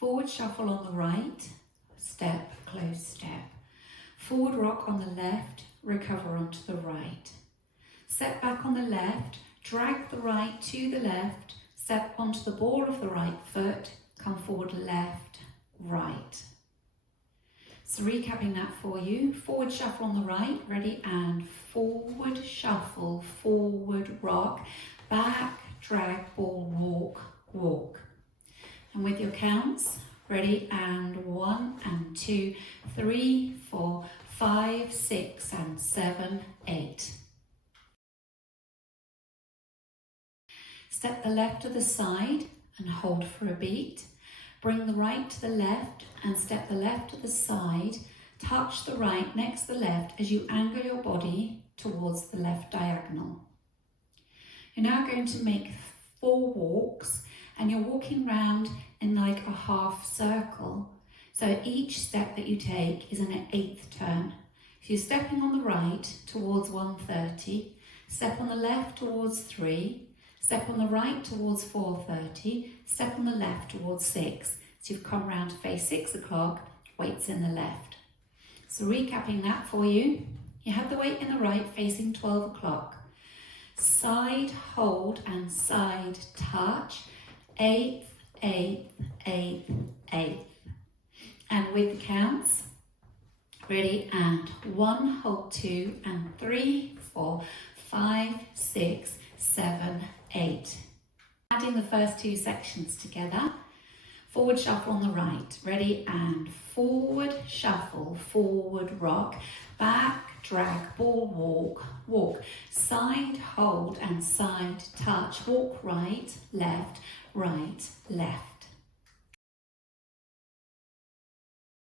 Forward shuffle on the right, step, close step. Forward rock on the left, recover onto the right. Step back on the left, drag the right to the left, step onto the ball of the right foot, come forward left, right. So recapping that for you, forward shuffle on the right, ready, and forward shuffle, forward rock, back, drag, ball, walk, walk. And with your counts, ready, and 1 and 2, 3, 4, 5, 6 and 7, 8. Step the left to the side and hold for a beat. Bring the right to the left and step the left to the side. Touch the right next to the left as you angle your body towards the left diagonal. You're now going to make 4 walks and you're walking round in like a half circle. So each step that you take is an 8th turn. So you're stepping on the right towards 130, step on the left towards 3, step on the right towards 4:30, step on the left towards 6. So you've come round to face 6 o'clock, weights in the left. So recapping that for you, you have the weight in the right facing 12 o'clock. Side hold and side touch, 8th, 8th, 8th, 8th. And with the counts, ready, and 1, hold 2, and 3, 4, 5, 6, 7, 8. Adding the first 2 sections together. Forward shuffle on the right, ready, and forward shuffle, forward rock, back, drag, ball, walk, walk, side hold and side touch, walk right, left, left.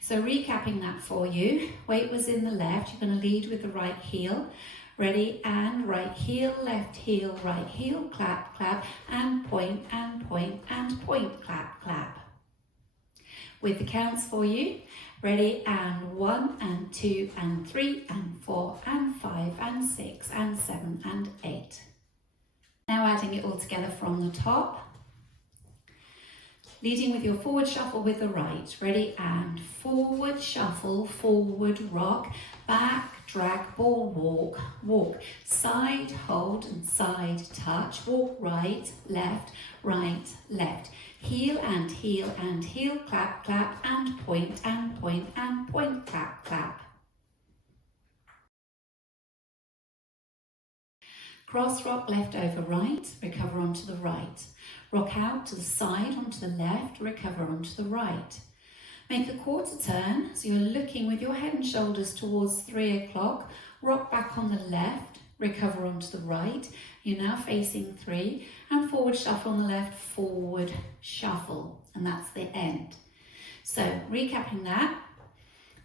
So recapping that for you, weight was in the left, you're going to lead with the right heel. Ready, and right heel, right heel, clap, clap, and point, and point, and point, clap, clap. With the counts for you, ready, and 1 and 2 and 3 and 4 and 5 and 6 and 7 and 8. Now adding it all together from the top. Leading with your forward shuffle with the right, ready, and forward shuffle, forward rock, back, drag, ball, walk, walk, side hold and side touch, walk right, left, heel and heel and heel, clap, clap, and point, and point, and point, clap, clap. Cross rock left over right, recover onto the right. Rock out to the side onto the left, recover onto the right. Make a quarter turn, so you're looking with your head and shoulders towards 3 o'clock. Rock back on the left, recover onto the right. You're now facing 3, and forward shuffle on the left, forward shuffle, and that's the end. So recapping that,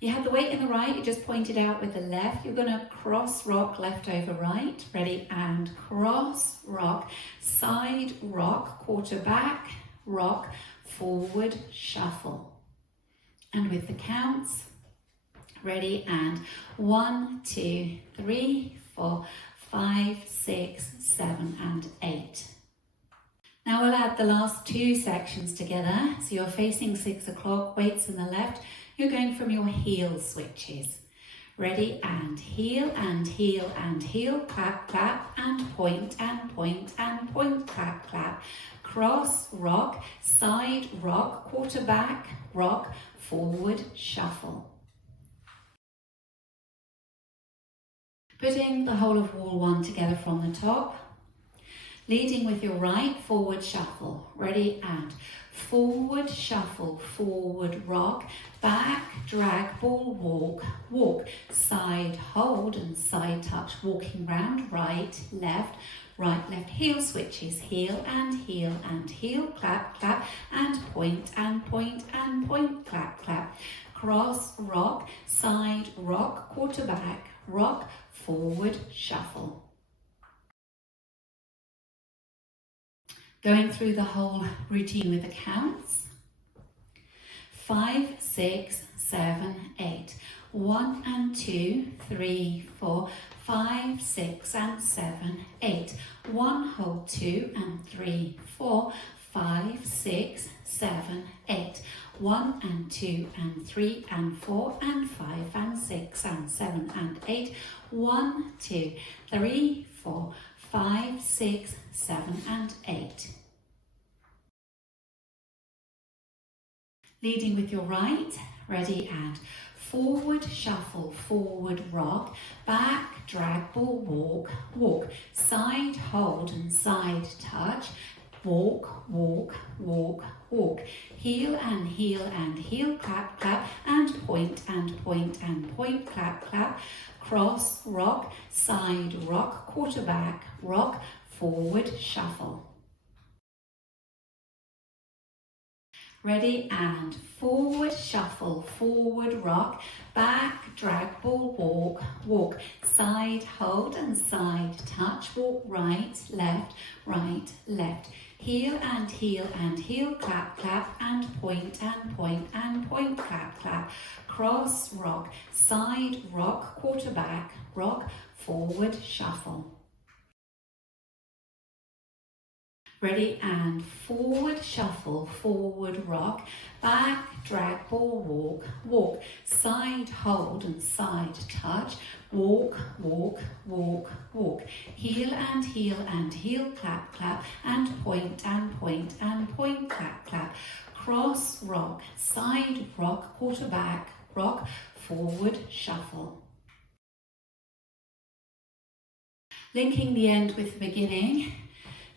you have the weight in the right, you just pointed out with the left. You're going to cross rock left over right, ready, and cross rock, side rock, quarter back, rock, forward shuffle. And with the counts, ready, and 1, 2, 3, 4, 5, 6, 7 and 8. Now we'll add the last 2 sections together. So you're facing 6 o'clock, weights in the left. You're going from your heel switches. Ready, and heel and heel and heel, clap, clap, and point, and point, and point, clap, clap. Cross, rock, side rock, quarter back, rock, forward shuffle. Putting the whole of wall 1 together from the top. Leading with your right, forward shuffle. Ready, and forward shuffle, forward rock, back, drag, ball, walk, walk, side hold and side touch, walking round, right, left, heel switches, heel and heel, clap, clap, and point, and point, and point, clap, clap. Cross, rock, side rock, quarter back, rock, forward shuffle. Going through the whole routine with the counts. 5, 6, 7, 8. 1 and 2, 3, 4, 5, 6 and 7, 8. 1, hold 2 and 3, 4, 5, 6, 7, 8. 1 and 2 and 3 and 4 and 5 and 6 and 7 and 8. 1, 2, 3, 4, 5, 6, 7 and 8. Leading with your right, ready, and forward shuffle, forward rock, back drag, ball walk, walk, side hold and side touch, walk, walk, walk, walk, heel and heel and heel, clap, clap, and point and point and point, clap, clap, cross, rock, side rock, quarterback, rock, forward shuffle. Ready, and forward shuffle, forward rock, back drag, ball walk, walk, side hold and side touch, walk right, left, heel and heel, clap, clap, and point and point and point, clap, clap, cross, rock, side rock, quarterback, rock, forward shuffle. Ready, and forward shuffle, forward rock, back drag, ball walk, walk, side hold and side touch, walk, walk, walk, walk, heel and heel, clap, clap, and point and point and point, clap, clap, cross, rock, side rock, quarterback, rock, forward shuffle. Linking the end with the beginning,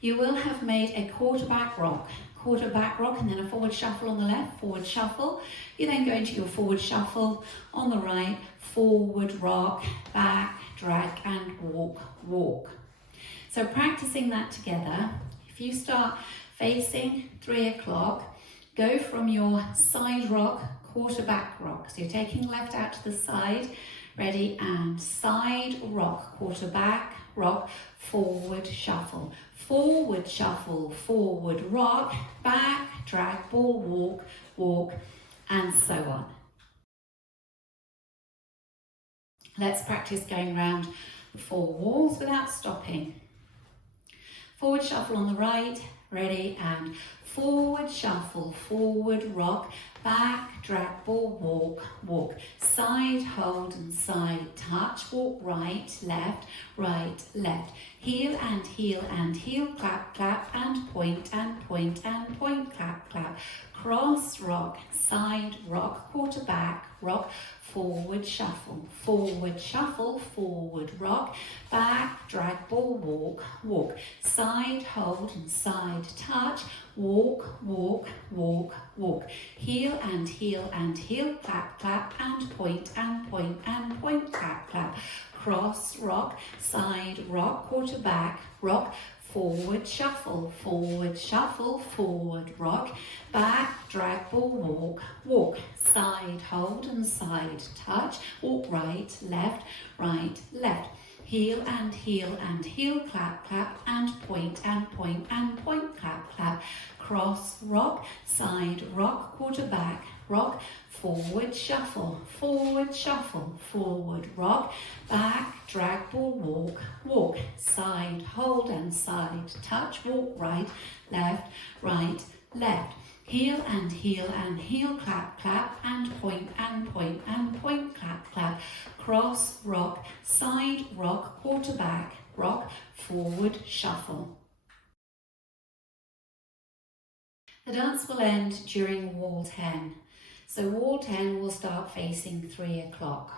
you will have made a quarterback rock, and then a forward shuffle on the left, forward shuffle. You then go into your forward shuffle on the right, forward rock, back, drag, and walk, walk. So practicing that together, if you start facing 3 o'clock, go from your side rock, quarterback rock. So you're taking left out to the side, ready, and side rock, quarterback, rock, forward shuffle, forward rock, back, drag, ball walk, walk, and so on. Let's practice going round the 4 walls without stopping. Forward shuffle on the right, ready, and forward shuffle, forward rock, back, drag, ball walk, walk, side hold and side touch, walk right, left, heel and heel, clap, clap, and point and point and point, clap, clap, cross, rock, side rock, quarterback, rock, forward shuffle, forward rock, back, drag, ball walk, walk, side hold and side touch, walk, walk, walk, walk, heel and heel, clap, clap, and point and point and point, clap, clap, cross, rock, side rock, quarterback, rock, forward shuffle, forward rock, back, drag, ball walk, walk, side hold and side touch, walk right, left, heel and heel, clap, clap, and point and point and point, clap, clap, cross, rock, side rock, quarterback, rock, forward shuffle, forward rock, back, drag, ball walk, walk, side hold and side touch, walk right, left, heel and heel, clap, clap, and point and point and point, clap, clap, cross, rock, side rock, quarterback, rock, forward shuffle. The dance will end during wall 10. So wall 10 will start facing 3 o'clock.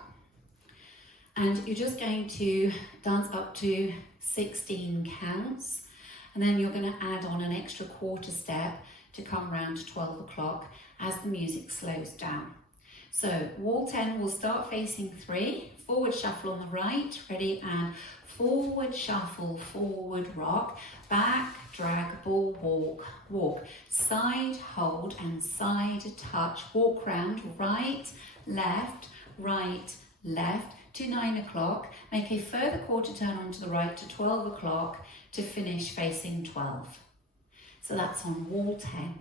And you're just going to dance up to 16 counts, and then you're going to add on an extra quarter step to come round to 12 o'clock as the music slows down. So wall 10 will start facing 3, forward shuffle on the right, ready, and forward shuffle, forward rock, back, drag, ball walk, walk, side hold and side touch, walk round, right, left, to 9 o'clock, make a further quarter turn onto the right to 12 o'clock to finish facing 12. So that's on wall 10.